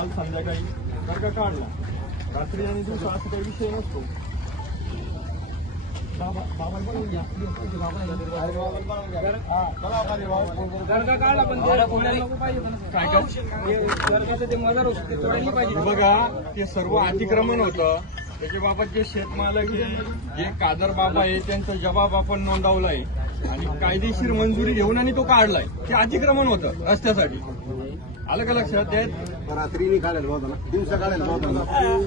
काल संध्याकाळी वर्ग काढला, रात्री आणि दिवसा असं काही विषय नसतो. बघा ते सर्व अतिक्रमण होतं, त्याच्या बाबत जे शेतमालक आहे, जे कादर बाबा आहे, त्यांचा जबाब आपण नोंदवलाय आणि कायदेशीर मंजुरी घेऊन आणि तो काढलाय. ते अतिक्रमण होतं रस्त्यासाठी. आलं का लक्षात? रात्री काढायला होता ना, दिवसा काढायला होता ना,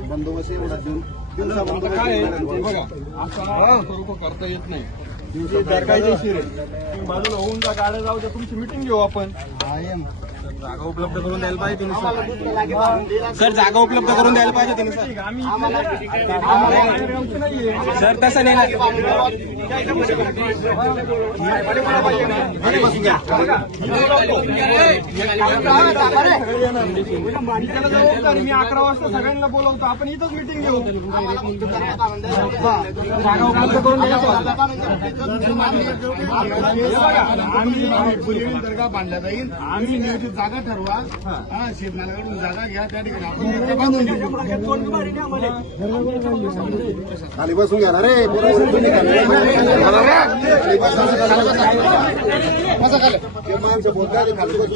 बंदोबस्त एवढा देऊन दिवसा काय बघा असं स्वरूप करता येत नाही. गैरकायदेशीर आहे. तुम्ही बाजूला होऊन जा, गाड्या जाऊ द्या, तुमची मिटिंग घेऊ आपण. जागा उपलब्ध करून द्यायला पाहिजे सर, जागा उपलब्ध करून द्यायला पाहिजे तुम्ही सर. आम्ही सर तसं नाही ना, मी 11 वाजता सगळ्यांना बोलवतो, आपण इथंच मिटिंग घेऊ. जागा उपलब्ध करून आम्ही दर्गा बांधला जाईल, आम्ही नियोजित जागा ठरवा, शेतमालाकडून जागा घ्या, त्या ठिकाणी खाली बसून घ्या रे. माणसं बोलतात खाली बसून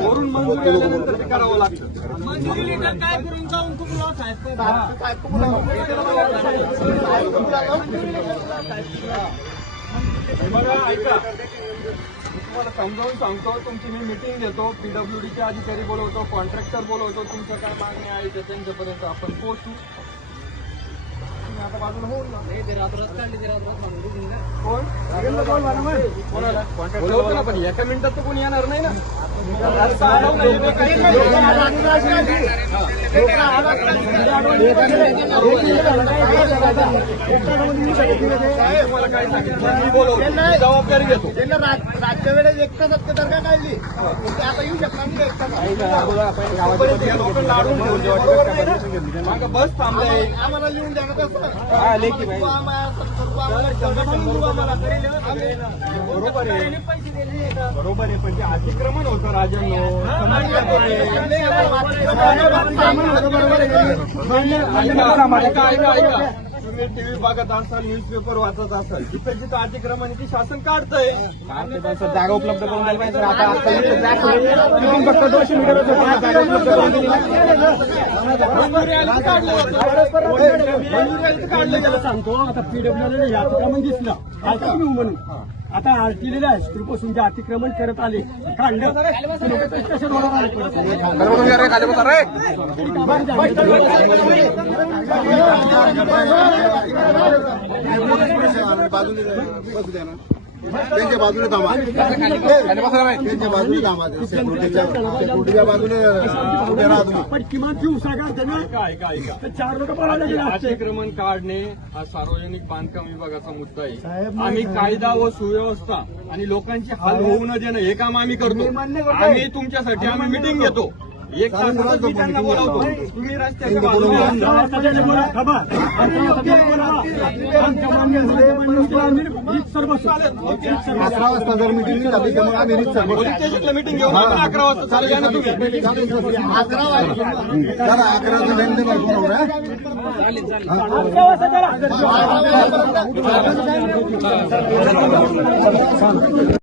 वरून मंजुरी आल्यानंतर ते करावं लागतं. बघा ऐका, तुम्हाला समजावून सांगतो. तुमची मी मिटिंग घेतो, पीडब्ल्यूडीचे अधिकारी बोलवतो, कॉन्ट्रॅक्टर बोलवतो. तुमचं काय मागणी आहे ते त्यांच्यापर्यंत आपण पोहोचू. आता बाजूला होऊन बोलवतो ना, पण एका मिनिटात तर कोणी येणार नाही ना. जबाबदारी घेतो. रातच्या वेळेस एक तासात ते दर्गा काढली, आता येऊ शकणार बस थांबलाय, आम्हाला लिहून द्या ना. बरोबर आहे, बरोबर आहे, पण ते अतिक्रमण होतं राजांनो. तुम्ही टीव्ही बघत असाल, न्यूजपेपर वाचत असाल, जिथं जिथं अतिक्रमण ती शासन काढतंय. जागा उपलब्ध करून द्यायला पाहिजे. आता फक्त 200 मीटर जागा उपलब्ध करून दिली. मंजुरी आली तर काढलं जातं. मंजुरी आली तर काढलं गेलं. सांगतो आता पीडब्ल्यूडी अतिक्रमण दिसलं म्हणून, आता आरटीलेल्या हायस्कूल पासून जे अतिक्रमण करत आले काढलं बाजूने बसू द्या ना, त्यांच्या बाजूने थांबा, त्यांच्या बाजूने थांबा, सेक्युरिटीच्या बाजूने उभे राहा तुम्ही. पण किमान दिवसा ऐका, 4 लोक पळायला गेले. अतिक्रमण काढणे हा सार्वजनिक बांधकाम विभागाचा मुद्दा आहे. आम्ही कायदा व सुव्यवस्था आणि लोकांची हाल होऊ न देणं हे काम आम्ही करतो. आम्ही तुमच्यासाठी आम्ही मिटिंग घेतो. एक तासात मी त्यांना बोलावतो. तुम्ही रस्त्याच्या बाजूला सर्व 11 वाजता जर मिटिंग झाली तर मग आम्ही पोलीस स्टेशनला मिटिंग घेऊन आपण 11 वाजता चालू ना तुम्ही. 11 बरोबर आहे.